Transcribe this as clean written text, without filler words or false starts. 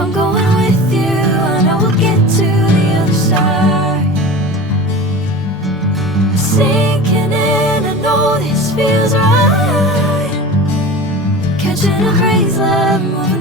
I'm going with you, I know we'll get to the other side. Sinking in, I know this feels right. Catching a crazy love, moving